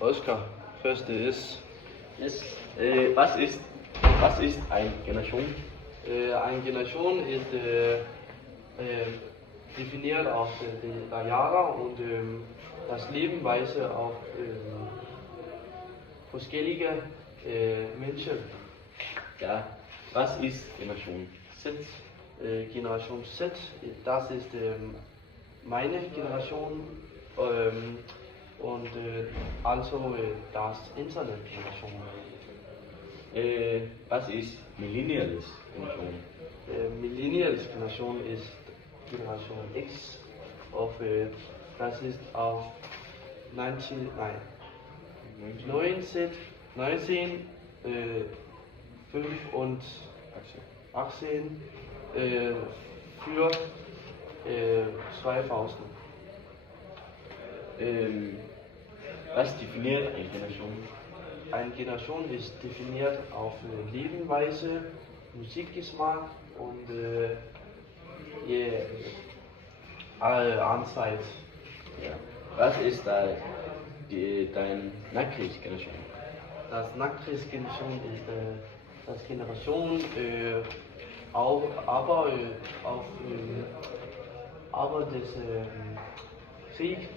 Oscar, første S. Yes. Was ist eine Generation? Eine Generation ist definiert auf die Jahre und das Lebensweise auf verschiedene Menschen. Ja. Was ist Generation Z? Generation Z, das ist meine Generation und also das Internet-Generation. Was ist Millennials Generation? Millennials-Generation ist Generation X, das ist auf 19, 5 und 18 für 2000. Was definiert eine Generation? Eine Generation ist definiert auf Lebensweise, Musikgeschmack und Anzeit. Ja. Was ist dein Nachkriegsgeneration? Das Nachkriegsgeneration ist das Generation aber des Krieg.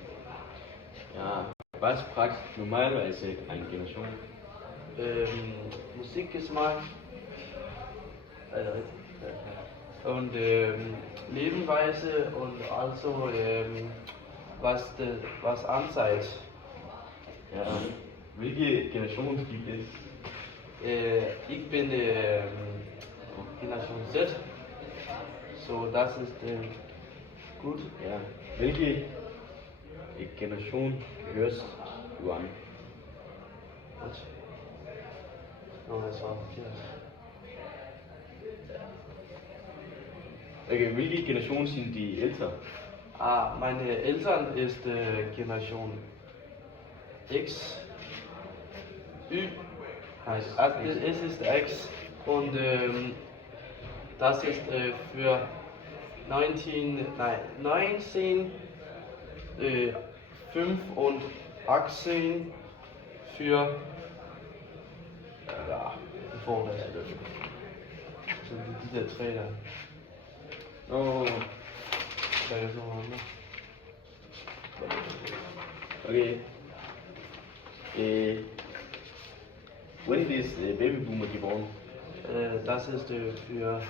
Ja. Was fragt normalerweise eine Generation? Musikgeschmack und Lebensweise und also was Anzeit. Ja. Welche Generation gibt es? Ich bin Generation Z, so das ist gut. Ja. Welche Generation gehörst du an? Was? Oh, das war verkehrt. Okay, welche Generation sind die Eltern? Meine Eltern ist Generation X, Ü, es ist X und das ist für 19, 5 und 18 für bevor das so diese Trainer. Oh. Okay. Wann ist Babyboomer geboren? Das ist für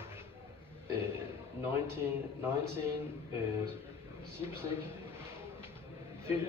1970, 5